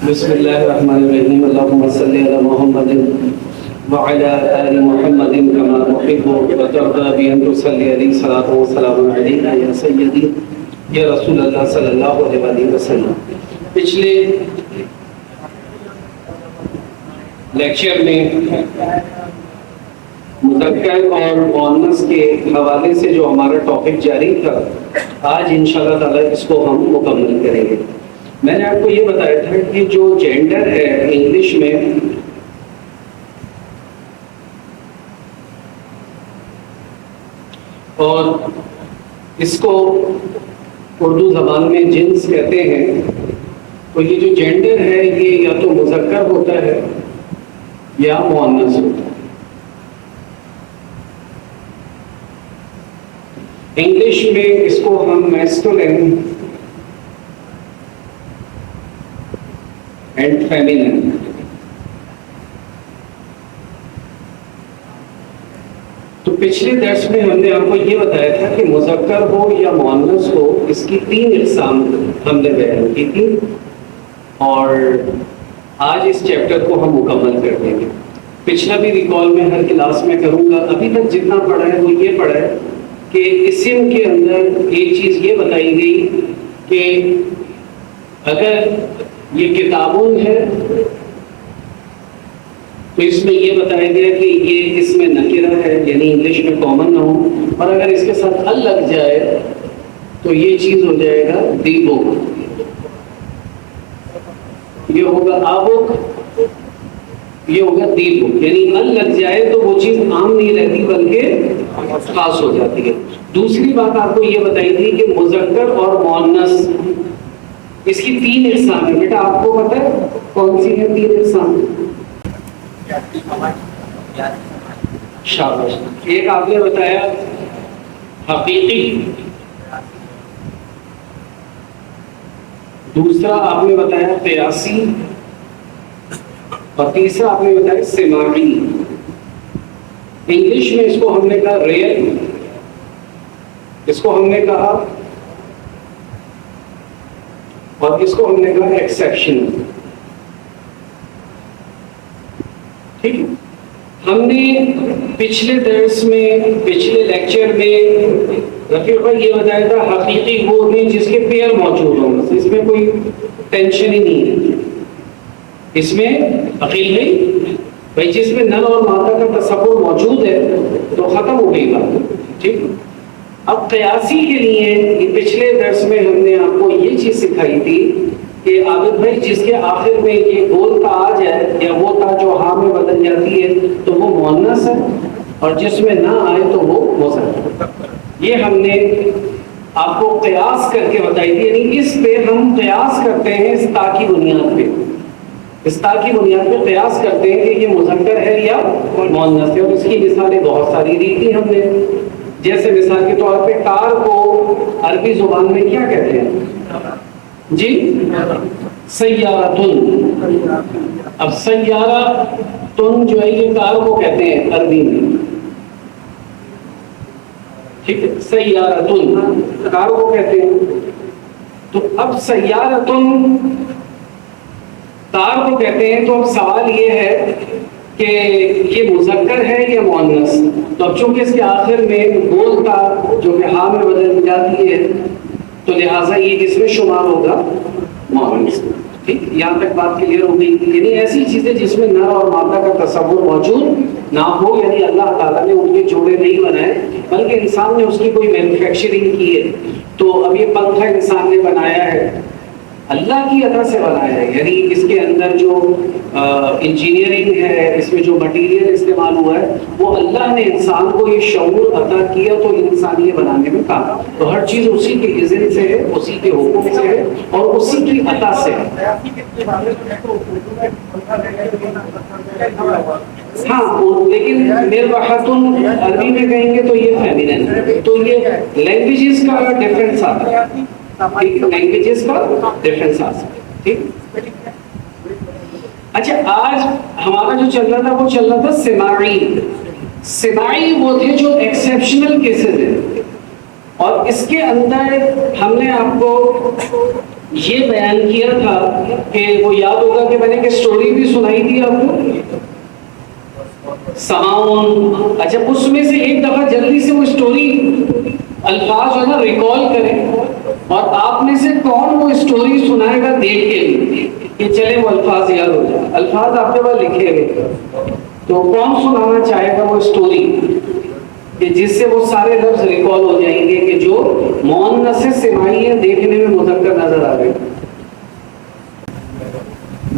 بسم الله الرحمن الرحيم اللهم صل على محمد وعلى آل محمد كما تحب وترضى بأن تصلي عليه صلاة وسلام عليك يا سيدي یا رسول اللہ صلی اللہ علیہ وسلم پچھلے لیکچر میں مذکر اور مونس کے حوالے سے جو ہمارا ٹاپک جاری تھا آج انشاءاللہ تعالیٰ اس کو ہم مکمل کریں گے میں نے آپ کو یہ بتایا تھا کہ جو جینڈر ہے انگلش میں، اور اس کو اردو زبان میں جنس کہتے ہیں، تو یہ جو جینڈر ہے یہ یا تو مذکر ہوتا ہے یا مونس ہوتا ہے۔ انگلش میں اس کو ہم میسکولین اینڈ فیمینن تو پچھلے درس میں ہم نے آپ کو یہ بتایا تھا کہ مذکر ہو یا مونس ہو اس کی تین اقسام ہم نے بیان کی تھی اور آج اس چیپٹر کو ہم مکمل کر دیں گے پچھلا بھی ریکال میں ہر کلاس میں کروں گا ابھی تک جتنا پڑھا ہے وہ یہ پڑھا ہے کہ اسم کے اندر ایک چیز یہ بتائی گئی کہ اگر یہ کتابوں ہے۔ تو اس میں یہ بتایا گیا کہ یہ اس میں نکرہ ہے یعنی انگلش میں کامن نہ ہو۔ اور اگر اس کے ساتھ ال لگ جائے، تو یہ چیز ہو جائے گا دیبو یہ ہوگا آبک یہ ہوگا دیبو یعنی ال لگ جائے تو وہ چیز عام نہیں رہتی، بلکہ خاص ہو جاتی ہے۔ دوسری بات آپ کو یہ بتائی تھی کہ مذکر اور مونس اس کی تین اقسام ہے بیٹا، آپ کو پتہ ہے کون سی ہے تین اقسام؟ شاباش۔ ایک آپ نے بتایا، حقیقی۔ دوسرا آپ نے بتایا قیاسی اور تیسرا آپ نے بتایا سماعی انگلش میں اس کو ہم نے کہا ریئل۔ اس کو ہم نے کہا اور اس کو ہم نے کہا ایکسیپشن ٹھیک ہے؟ ہم نے پچھلے درس میں، پچھلے لیکچر میں رفیق بھائی یہ بتایا تھا، حقیقی وہ نہیں جس کے پیر موجود ہوں۔ اس میں کوئی ٹینشن ہی نہیں ہے۔ اس میں حقیقی بھائی جس میں نل اور مادہ کا تصور موجود ہے، تو ختم ہو گئی بات۔ ٹھیک؟ اب قیاسی کے لیے یہ پچھلے درس میں ہم نے آپ کو یہ چیز سکھائی تھی کہ عابد بھائی جس کے آخر میں یہ گول تا آ جائے یا وہ تا جو ہاں میں بدل جاتی ہے، تو وہ مونس ہے اور جس میں نہ آئے تو وہ مذہب یہ ہم نے آپ کو قیاس کر کے بتائی تھی یعنی اس پہ ہم قیاس کرتے ہیں اس تا کی بنیاد پہ۔ اس تا کی بنیاد پہ قیاس کرتے ہیں کہ یہ مذکر ہے یا مونس ہے۔ اور اس کی مثالیں بہت ساری دی تھی ہم نے۔ جیسے مثال کے طور پہ ٹار کو عربی زبان میں کیا کہتے ہیں؟ جی؟ سیارتن۔ اب سیارہ تن جو ہے یہ کار کو کہتے ہیں عربی میں۔ ٹھیک ہے، سیارتن۔ کار کو کہتے ہیں۔ تو اب سیارتن تار کو کہتے ہیں تو اب سوال یہ ہے کہ یہ مذکر ہے یا مونس تو اب چونکہ اس کے آخر میں گول کا جو کہ ہاں میں بدل جاتی ہے، تو لہٰذا یہ کس میں شمار ہوگا؟ مونس ٹھیک؟ یہاں تک بات کلیئر ہو گئی۔ یعنی ایسی چیزیں جس میں نر اور مادہ کا تصور موجود نہ ہو یعنی اللہ تعالیٰ نے ان کے جوڑے نہیں بنائے، بلکہ انسان نے اس کی کوئی مینوفیکچرنگ کی ہے۔ تو اب یہ پنکھا انسان نے بنایا ہے۔ اللہ کی عطا سے بنایا ہے۔ یعنی اس کے اندر جو انجینئرنگ ہے، اس میں جو مٹیریل استعمال ہوا ہے، وہ اللہ نے انسان کو یہ شعور عطا کیا تو انسان یہ بنانے میں کہا تو ہر چیز اسی کے اذن سے ہے، اسی کے حکم سے ہے اور اسی کی عطا سے ہے۔ ہاں لیکن میربحتن عربی میں کہیں گے تو یہ فیمینن تو یہ لینگویجز کا ڈفرنس آتا ہے۔ لینگویجز کا ڈفرنس آ سکتا ہے، ٹھیک؟ اچھا آج ہمارا جو چل رہا تھا، وہ چل رہا تھا سماعی سماعی وہ تھے جو ایکسیپشنل کیسز ہیں۔ اور اس کے اندر ہم نے آپ کو یہ بیان کیا تھا کہ وہ یاد ہوگا کہ میں نے کہ سٹوری بھی سنائی تھی آپ کو۔ سماؤن۔ اچھا اس میں سے ایک دفعہ جلدی سے وہ سٹوری الفاظ جو ہے نا ریکال کریں۔ اور آپ میں سے کون وہ سٹوری سنائے گا دیکھ کے کہ چلے وہ الفاظ یاد ہو جائے۔ الفاظ آپ کے پاس لکھے ہوئے تو کون سنانا چاہے گا وہ سٹوری کہ جس سے وہ سارے لفظ ریکال ہو جائیں گے کہ جو مونس سے سمائی دیکھنے میں مذکر نظر آ گئے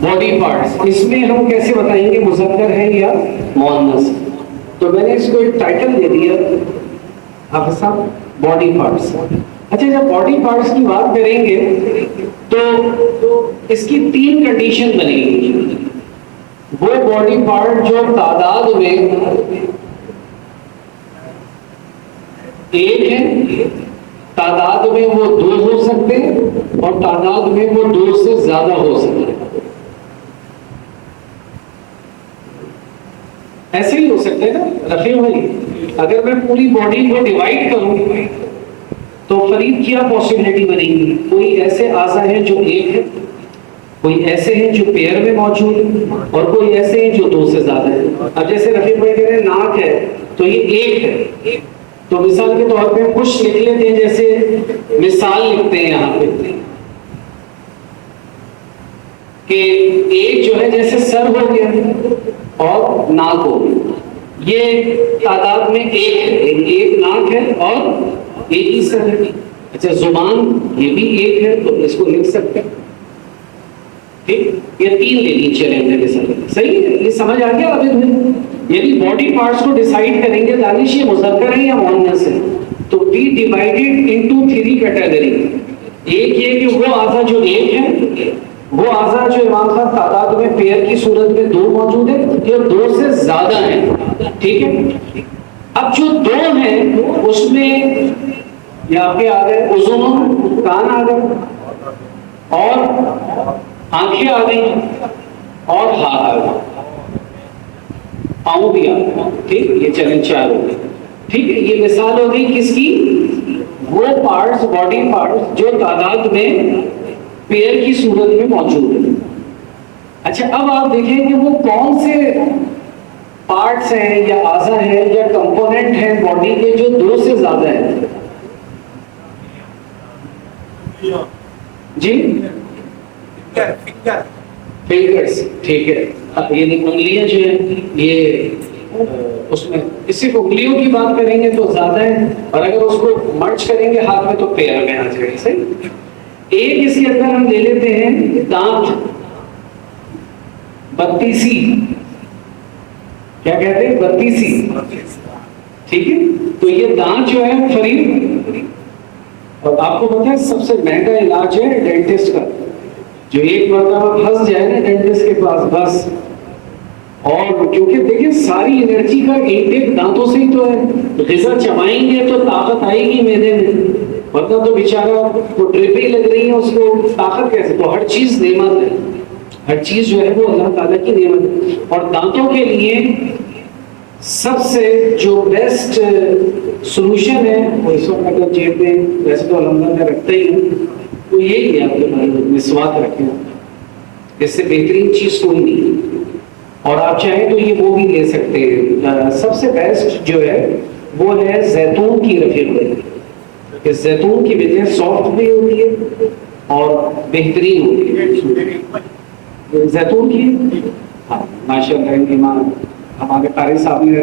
باڈی پارٹس اس میں ہم کیسے بتائیں گے مذکر ہے یا مونس تو میں نے اس کو ایک ٹائٹل دے دیا۔ حافظ صاحب باڈی پارٹس اچھا جب باڈی پارٹس کی بات کریں گے، تو اس کی تین کنڈیشن بنے گی وہ باڈی پارٹ جو تعداد میں ایک ہے، تعداد میں وہ دو ہو سکتے ہیں اور تعداد میں وہ دو سے زیادہ ہو سکتے ہیں۔ ایسے ہی ہو سکتے ہیں نا؟ رفیع بھائی۔ اگر میں پوری باڈی کو ڈیوائڈ کروں، تو فرید کیا پاسبلٹی بنے گی کوئی ایسے اعضا ہے جو ایک ہے کوئی ایسے ہیں جو پیر میں موجود ہیں؟ اور کوئی ایسے ہیں جو دو سے زیادہ ہیں؟ اب جیسے رفیق بھائی کہہ رہے ہیں، ناک ہے، تو یہ ایک ہے۔ تو مثال کے طور پہ کچھ لکھ لیتے ہیں، جیسے مثال لکھتے ہیں یہاں پہ۔ کہ ایک جو ہے، جیسے سر ہو گیا اور ناک ہو گیا یہ تعداد میں ایک ہے، ایک ناک ہے اور ایک ہی سر ہے اچھا زبان یہ بھی ایک ہے تو اس کو لکھ سکتے ہیں۔ ٹھیک؟ یہ تین لے لی چلے اندر کے ساتھ۔ صحیح ہے، یہ سمجھ آ گیا عابد بھائی یعنی باڈی پارٹس کو ڈیسائیڈ کریں گے، دانش، یہ مذکر ہے یا مؤنث ہے تو B divided into three category ایک یہ کہ وہ اعضا جو ایک ہے وہ اعضا جو امام صاحب تعداد میں پیر کی صورت میں دو موجود ہے یہ دو سے زیادہ ہیں۔ ٹھیک ہے؟ اب جو دو ہیں، اس میں یہاں پہ آ گئے عزم کان آ گئے اور آنکھیں آ گئی اور ہاتھ آ گئے۔ پاؤں بھی آ گئے۔ ٹھیک، یہ چلیں چار ہو گئے۔ ٹھیک ہے، یہ مثال ہو گئی کس کی؟ وہ پارٹس، باڈی پارٹس جو تعداد میں پیر کی صورت میں موجود ہے اچھا اب آپ دیکھیں کہ وہ کون سے پارٹس ہیں یا اعضا ہیں یا کمپوننٹ ہیں باڈی کے جو دو سے زیادہ ہیں۔ جی؟ فنگرس ٹھیک ہے۔ یعنی انگلیاں جو ہیں، یہ اس میں اس صرف انگلیوں کی بات کریں گے تو زیادہ ہے اور اگر اس کو مرچ کریں گے ہاتھ میں تو پیر میں آ جائے گا صحیح؟ ایک اس کے اندر ہم لے لیتے ہیں دانت۔ بتیسی۔ کیا کہتے ہیں؟ بتیسی۔ ٹھیک ہے؟ تو یہ دانت جو ہے، فرید، اور آپ کو پتا ہے، سب سے مہنگا علاج ہے ڈینٹسٹ کا۔ جو ایک مرتبہ پھنس جائے نا ڈینٹسٹ کے پاس، بس۔ اور کیونکہ دیکھیں ساری انرجی کا انٹیک دانتوں سے ہی تو ہے۔ غذا چبائیں گے تو طاقت آئے گی میدے میں ورنہ تو بیچارہ وہ ڈرپیں لگ رہی ہیں اس کو۔ طاقت کیسے؟ تو ہر چیز نعمت ہے۔ ہر چیز جو ہے وہ اللہ تعالیٰ کی نعمت ہے۔ اور دانتوں کے لیے سب سے جو بیسٹ سولوشن ہے، وہ اس وقت اگر جیب میں ویسے تو الحمد میں رکھتا ہی ہوں، تو یہی ہے آپ کے بارے میں، مسواک رکھیں اس سے بہترین چیز کوئی نہیں۔ اور آپ چاہیں تو یہ وہ بھی لے سکتے ہیں۔ سب سے بیسٹ جو ہے، وہ ہے زیتون کی رفیق ہوئی کہ زیتون کی وجہ سافٹ بھی ہوتی ہے اور بہترین ہوتی ہے۔ زیتون کی؟ ہاں ماشاء اللہ ایمان ہمارے قاری صاحب نے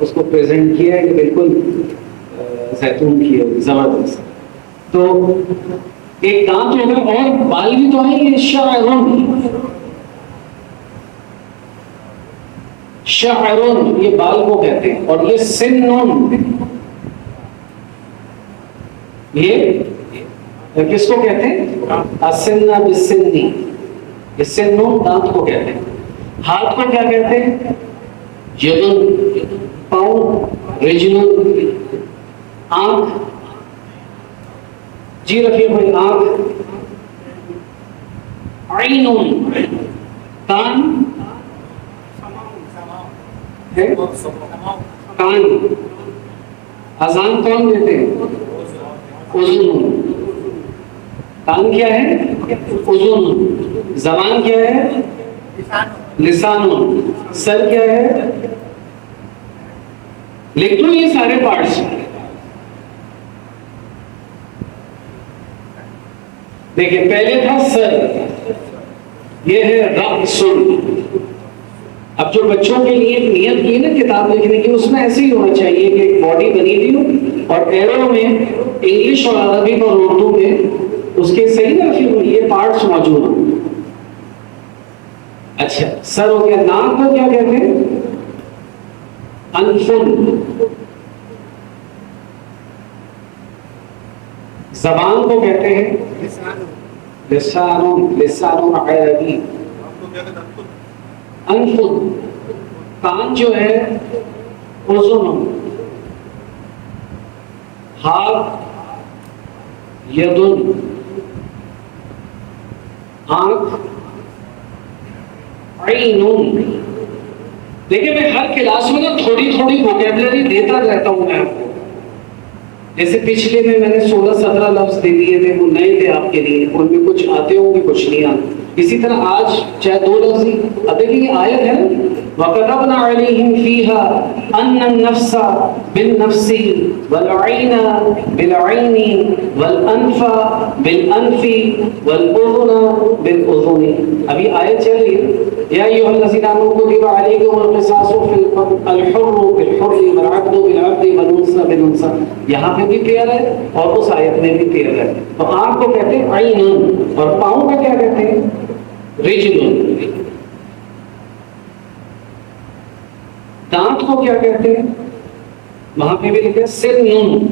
اس کو پریزنٹ کیا ہے کہ بالکل زیتون کی ہے زبردست۔ تو ایک دانت ہو گئے اور بال بھی تو ہیں یہ شاعرون۔ شاعرون یہ بال کو کہتے ہیں اور یہ سنون۔ یہ کس کو کہتے ہیں؟ اسنہ بسنی۔ یہ سنون دانت کو کہتے ہیں۔ ہاتھ کو کیا کہتے ہیں؟ یدن، پاؤں ریجنل آنکھ۔ جی رفیع بھائی، آنکھ۔ عینون، کان۔ کان۔ اذان کون دیتے ہیں؟ اذن۔ کان کیا ہے؟ اذن۔ زبان کیا ہے؟ لسان سر کیا ہے؟ لکھ دو یہ سارے پارٹس دیکھیں، پہلے تھا سر، یہ ہے رب سن۔ اب جو بچوں کے لیے ایک نیت کی ہے نا کتاب لکھنے کی، اس میں ایسے ہی ہونا چاہیے کہ ایک باڈی بنی ہوئی ہو اور ایرو میں انگلش اور عربی اور اردو میں اس کے صحیح نہ پھر یہ پارٹس موجود ہوں۔ اچھا سر ہو گیا ناک کو کیا کہتے ہیں؟ انفن زبان کو کہتے ہیں؟ لسان لسان عربی انفن کان جو ہے اذن ہاتھ یدن۔ آنکھ۔ دیکھیں میں ہر کلاس میں نا تھوڑی تھوڑی ووکیبلری دیتا رہتا ہوں میں۔ آپ کو جیسے پچھلے میں میں نے سولہ سترہ لفظ دے دیے تھے وہ نئے تھے آپ کے لیے۔ ان میں کچھ آتے ہوں گے، کچھ نہیں آتے۔ اسی طرح آج چاہے دو لفظ ہی۔ اب دیکھیں یہ آیت ہے نا۔ وَكَتَبْنَا عَلَيْهِمْ فِيهَا أَنَّ النَّفْسَ بِالنَّفْسِ وَالْعَيْنَ بِالْعَيْنِ وَالْأَنْفَ بِالْأَنْفِ وَالْأُذُنَ بِالْأُذُنِ۔ ابھی آیت چل رہی ہے۔ یا ایوہ الذین آمنوا کتب علیکم القصاص فی الحر بالحر والعبد بالعبد والانثى بالانثى یہاں پہ بھی پیئر ہے اور اس آیت میں بھی پیئر ہے۔ تو آنکھ کو کہتے ہیں عین اور پاؤں کو کیا کہتے ہیں؟ رجل۔ دانت کو کیا کہتے ہیں؟ وہاں پہ بھی لکھا ہے سن۔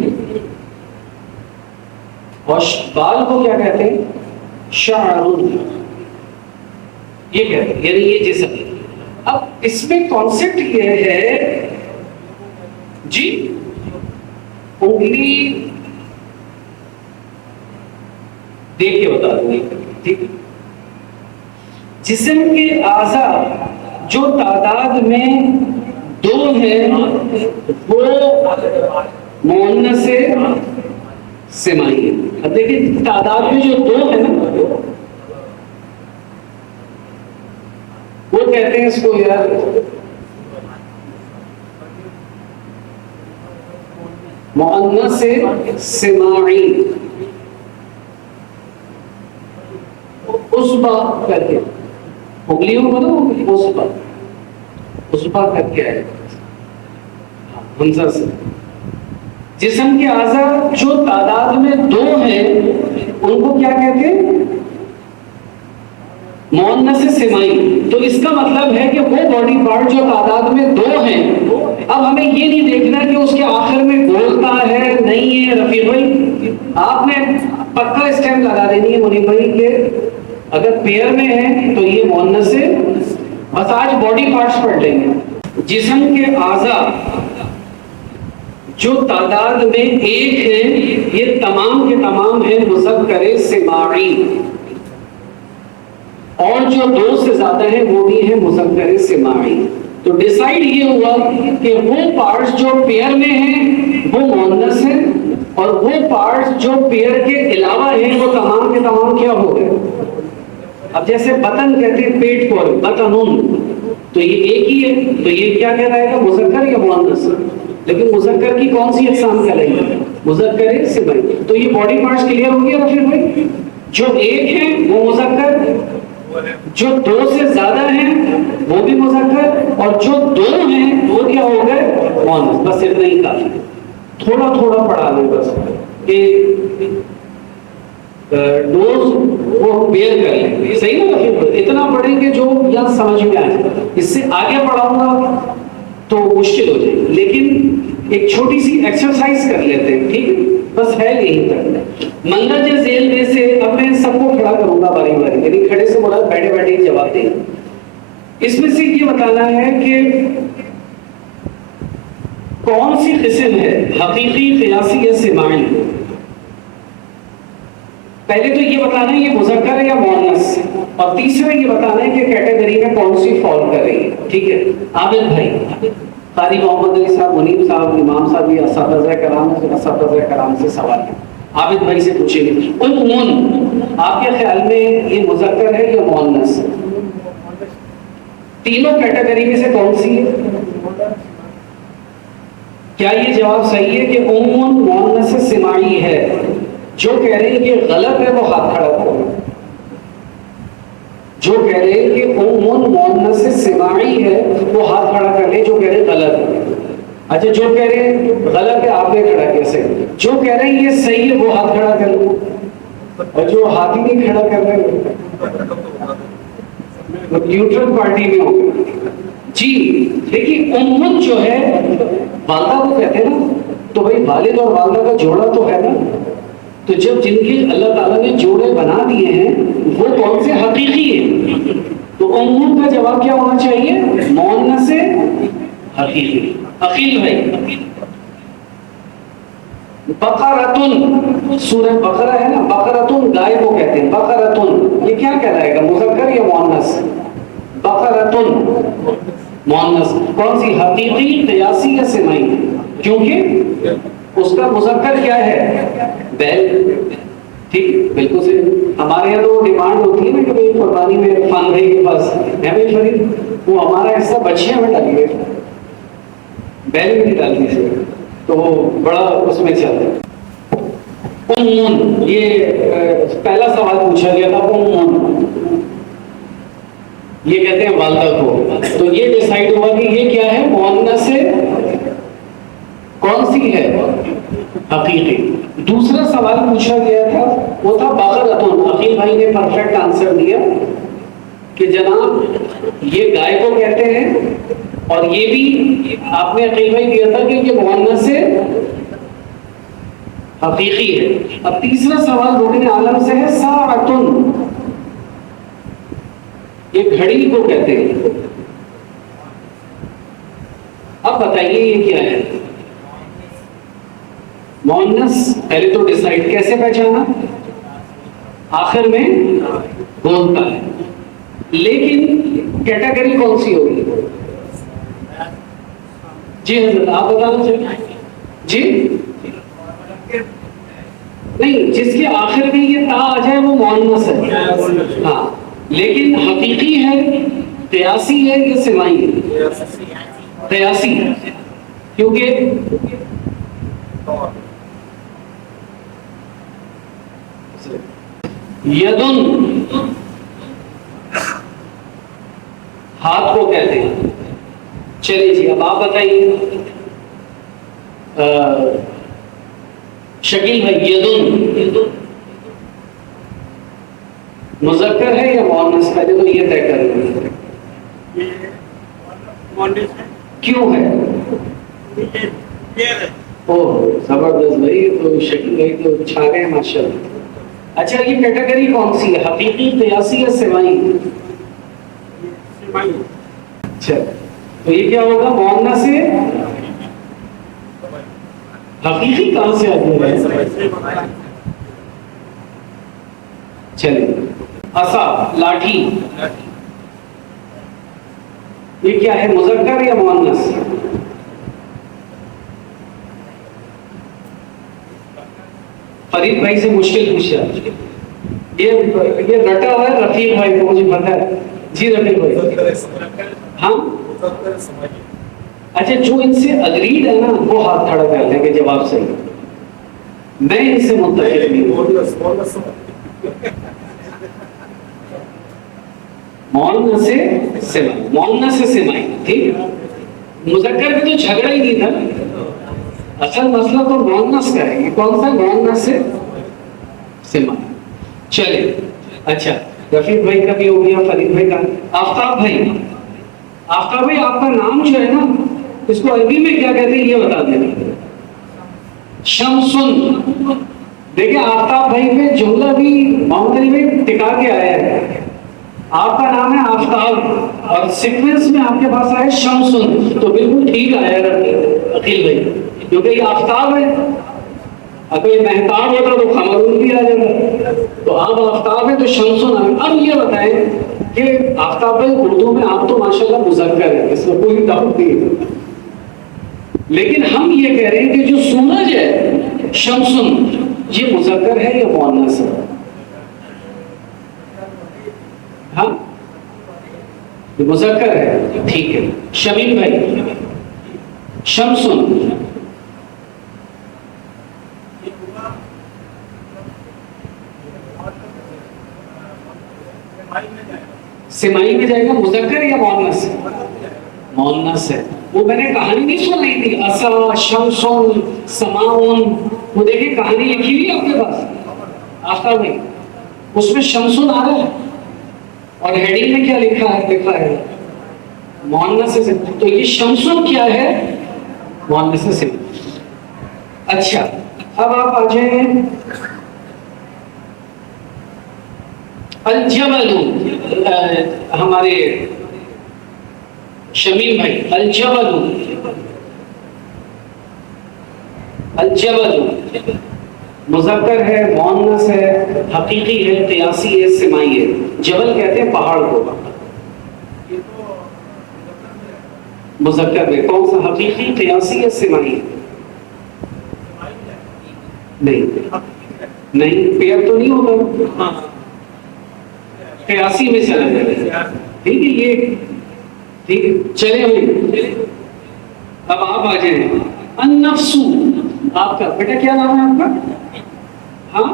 اور بال کو کیا کہتے ہیں؟ شعر۔ یہ کہتے ہیں یعنی یہ جسم اب اس میں کانسیپٹ یہ ہے جی انگلی دیکھ کے بتا دوں ٹھیک۔ جسم کے اعضا جو تعداد میں دو ہیں، وہ مونس سے سمائی ہے اب دیکھیں، تعداد میں جو دو ہیں نا وہ کہتے ہیں اس کو یار مؤنث سے سماعی۔ اس بات کر کے۔ انگلیوں کو نا اس بات۔ اس بات کر کے ہے حمزہ ہاں، سے۔ جسم کے اعضا جو تعداد میں دو ہیں، ان کو کیا کہتے ہیں؟ مونس سمائی۔ تو اس کا مطلب ہے کہ وہ باڈی پارٹ جو تعداد میں دو ہیں، اب ہمیں یہ نہیں دیکھنا کہ اس کے آخر میں بولتا ہے نہیں ہے، رفیع بھائی، آپ نے پکا اسٹیمپ لگا دینی ہے منی بھائی کے۔ اگر پیئر میں ہے تو یہ مونس سے بس آج باڈی پارٹس پڑھ لیں گے جسم کے اعضا جو تعداد میں ایک ہے یہ تمام کے تمام ہیں مذکر سماعی۔ اور جو دو سے زیادہ ہیں وہ بھی ہیں مذکر سماعی۔ تو ڈیسائیڈ یہ ہوا کہ وہ پارٹس جو پیئر میں ہیں، وہ مونس ہیں اور وہ پارٹس جو پیئر کے علاوہ ہیں، وہ تمام کے تمام کیا ہو گئے؟ اب جیسے بطن کہتے ہیں، پیٹ کو بطن تو یہ ایک ہی ہے، تو یہ کیا کہہ رہا ہے مذکر یا مونس لیکن مذکر کی کون سی اقسام کہلائی؟ ہے مذکر سے بھائی تو یہ باڈی پارٹس کلیئر ہو گیا پھر بھائی؟ جو ایک ہے وہ مذکر جو دو سے زیادہ ہیں، وہ بھی مذکر اور جو دو ہیں، وہ کیا ہو گئے؟ مونس بس اتنا ہی کافی تھوڑا تھوڑا پڑھا لیں بس۔ کہ ڈوز وہ بیئر کر لیں۔ صحیح نا اتنا پڑھیں گے جو یہاں سمجھ میں آئے۔ اس سے آگے پڑھاؤں گا تو مشکل ہو جائے۔ لیکن ایک چھوٹی سی ایکسرسائز کر لیتے ہیں، ٹھیک ہے؟ بس ہے یہی تک مندرج ذیل میں سے اب میں سب کو کھڑا کروں گا باری باری یعنی کھڑے سے بولا بیٹھے بیٹھے ہی جواب دیں اس میں سے یہ بتانا ہے کہ کون سی قسم ہے حقیقی قیاسی یا سماعی پہلے تو یہ بتانا ہے یہ مذکر ہے یا مونس اور تیسرا یہ بتانا ہے کہ کیٹیگری میں کون سی فال کر رہی ہے؟ ٹھیک ہے؟ عابد بھائی، قاری محمد علی صاحب، منیب صاحب، امام صاحب، یہ اساتذہ کرام سے اساتذہ کرام سے سوال ہے عابد بھائی سے پوچھیں گے۔ امون آپ کے خیال میں یہ مذکر ہے یا مونس؟ تینوں کیٹیگری میں سے کون سی ہے؟ کیا یہ جواب صحیح ہے کہ امون مونس سماعی ہے؟ جو کہہ رہے ہیں کہ غلط ہے وہ ہاتھ کھڑا کرو۔ جو کہہ رہے ہیں کہ امون مونس سماعی ہے وہ ہاتھ کھڑا کر لے، جو کہہ رہے غلط ہے۔ اچھا جو کہہ رہے ہیں غلط ہے، آپ نے کھڑا کیسے جو کہہ رہے ہیں یہ صحیح ہے، وہ ہاتھ کھڑا کر لو۔ اور جو ہاتھ ہی نہیں کھڑا کر رہے وہ۔ نیوٹرل پارٹی میں ہو۔ جی دیکھیے، امت جو ہے، والدہ کو کہتے ہیں نا، تو بھائی والد اور والدہ کا جوڑا تو ہے نا۔ تو جب جن کے اللہ تعالیٰ نے جوڑے بنا دیے ہیں، وہ کون سے حقیقی ہیں؟ تو امت کا جواب کیا ہونا چاہیے؟ مون سے حقیقی۔ عقیل بھائی۔ بقرتن، سورہ بقرہ ہے نا، بقرتن گائے کو کہتے ہیں، بقرتن، یہ کیا کہلائے گا؟ مذکر یا مؤنث؟ بقرتن، مؤنث، کون سی؟ حقیقی، قیاسی یا سمائی؟ کیونکہ اس کا مذکر کیا ہے؟ بیل۔ ٹھیک، بالکل سے ہمارے یہاں تو ڈیمانڈ ہوتی ہے نا کہ بھائی قربانی میں فن بھائی کے پاس ہے بھائی فرید، وہ ہمارا حصہ بچیاں میں ڈالیے بیل میں نہیں ڈالنی سے تو بڑا اس میں چلتا ہے۔ امون، یہ پہلا سوال پوچھا گیا تھا، امون۔ یہ کہتے ہیں والدہ کو۔ تو یہ ڈیسائیڈ ہوا کہ یہ کیا ہے؟ مونس سے کون سی ہے؟ حقیقی۔ دوسرا سوال پوچھا گیا تھا، وہ تھا باغرتون عقیل بھائی نے پرفیکٹ آنسر دیا کہ جناب، یہ گائے کو کہتے ہیں اور یہ بھی آپ نے عقیل بھائی دیا تھا کہ یہ مونس سے حقیقی ہے۔ اب تیسرا سوال رکن عالم سے ہے، ساعتن۔ یہ گھڑی کو کہتے ہیں۔ اب بتائیے یہ کیا ہے؟ مونس پہلے تو ڈیسائیڈ کیسے پہچانا؟ آخر میں بولتا ہے۔ لیکن کیٹیگری کون سی ہوگی؟ جی حضرت، آپ بتانا چاہیے جی؟ نہیں، جس کے آخر میں یہ تا آ جائے وہ مونس ہے۔ ہاں لیکن حقیقی ہے، قیاسی ہے یا سمائی ہے؟ قیاسی۔ ہے کیونکہ یدن، ہاتھ کو کہتے ہیں۔ چلیے جی اب آپ بتائیے شکیل بھائی یدن مذکر ہے یا مونس؟ پہلے تو یہ طے کر لیں۔ کیوں ہے؟ او زبردست بھائی تو شکیل بھائی تو چھا گئے ماشاء اللہ اچھا یہ کیٹیگری کون سی ہے؟ حقیقی قیاسی یا سوائی اچھا۔ تو یہ کیا ہوگا؟ موننا سے حقیقی کہاں سے آتی ہے۔ چلیے اصا، لاٹھی۔ یہ کیا ہے، مذکر یا مونس فرید بھائی سے مشکل پوچھا۔ یہ یہ رٹا ہوا ہے رفیق بھائی کو مجھے پتا ہے۔ جی رفیق بھائی۔ ہاں اچھا جو ان سے اگریڈ ہے نا وہ ہاتھ کھڑا کر دیں گے جواب صحیح۔ میں ان سے متفق نہیں ہوں۔ مولنا سے سمائی۔ مولنا سے سمائی ٹھیک۔ مذکر میں تو جھگڑا ہی نہیں تھا۔ اصل مسئلہ تو مونس کا ہے۔ یہ کون سا مونس سے سمائی؟ چلے اچھا رفیق بھائی کا بھی ہو گیا فرید بھائی کا۔ آفتاب بھائی۔ آفتاب بھائی، آپ کا نام جو ہے نا، اس کو عربی میں کیا کہتے ہیں، یہ بتا دیں۔ شمسن۔ دیکھیں، آفتاب بھائی میں جملہ بھی باؤنڈری میں ٹکا کے آیا ہے۔ آپ کا نام ہے آفتاب اور سیکوینس میں آپ کے پاس آئے شمسن۔ تو بالکل ٹھیک آیا عقیل بھائی۔ کیونکہ یہ آفتاب ہے۔ اگر یہ مہتاب ہوتا تو خمرون بھی آ جاتا۔ تو آپ آفتاب ہے تو شمسن آئے اب یہ بتائیں کہ آفتاب بھائی اردو میں آپ تو ماشاءاللہ مذکر ہے اس میں کوئی ڈاؤٹ نہیں ہے۔ لیکن ہم یہ کہہ رہے ہیں کہ جو سورج ہے شمسن یہ مذکر ہے یا مونس ہے؟ ہاں۔ مذکر ہے، ٹھیک ہے۔ شمیم بھائی شمسن سمائی میں جائے گا، مذکر یا مونس مونس ہے۔ وہ میں نے کہانی نہیں سن رہی تھی اسا شمسون سماون۔ وہ دیکھیں، کہانی لکھی ہوئی ہے آپ کے پاس؟ آفتاب بھائی اس میں شمسون آ رہا ہے۔ اور ہیڈنگ میں کیا لکھا ہے؟ لکھا ہے مونس سے تو یہ شمسون کیا ہے؟ مونس سے اچھا اب آپ آ جائیں۔ الجبل ہمارے شمیم بھائی الجبل الجبل مذکر ہے مونس ہے، حقیقی ہے، قیاسی ہے، سمائی ہے۔ جبل کہتے ہیں پہاڑ کو۔ مذکر میں کون سا؟ حقیقی، قیاسی یا سمائی نہیں۔ نہیں، پیر تو نہیں ہوگا۔ قیاسی میں چلا جائے ٹھیک ہے یہ ٹھیک ہے چلے ہوئے اب آپ آ جائیں۔ النفسو۔ آپ کا بیٹا کیا نام ہے آپ کا؟ ہاں؟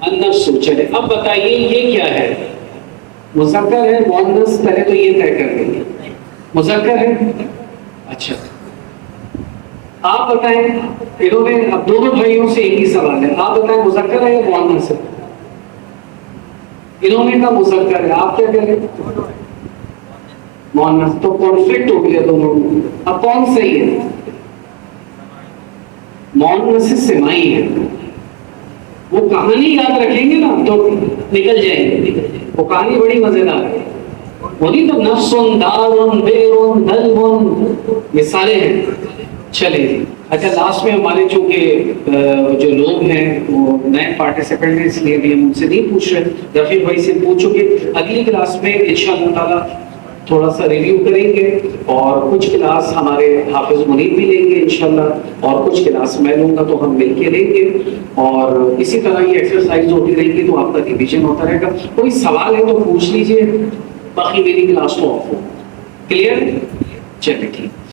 النفسو۔ چلے اب بتائیے یہ کیا ہے؟ مذکر ہے مونس پہلے تو یہ طے کر دیں گے مذکر ہے؟ اچھا۔ آپ بتائیں انہوں نے اب دونوں بھائیوں سے ایک ہی سوال ہے۔ آپ بتائیں مذکر ہے یا مونس ہے؟ انہوں نے کہا مذکر ہے آپ کیا کہہ رہے مونس تو کانفلکٹ ہو گیا دونوں میں۔ اب کون صحیح ہے؟ مونس سمائی ہے۔ وہ کہانی یاد رکھیں گے نا تو نکل جائیں گے۔ وہ کہانی بڑی مزیدار ہے۔ وہ نہیں تو نفسن دارن، بیرن دلون یہ سارے ہیں۔ چلے۔ اچھا لاسٹ میں ہمارے چونکہ جو لوگ ہیں، وہ نئے پارٹیسپینٹ ہیں، اس لیے بھی ہم ان سے نہیں پوچھ رہے۔ رفیق بھائی سے پوچھو گے اگلی کلاس میں انشاءاللہ تعالیٰ تھوڑا سا ریویو کریں گے اور کچھ کلاس ہمارے حافظ منیب بھی لیں گے انشاءاللہ اور کچھ کلاس میں لوں گا تو ہم مل کے لیں گے۔ اور اسی طرح یہ ایکسرسائز ہوتی رہے گی تو آپ کا ریویژن ہوتا رہے گا۔ کوئی سوال ہے تو پوچھ لیجیے۔ باقی میری کلاس تو آف ہو۔ کلیئر چلے، ٹھیک۔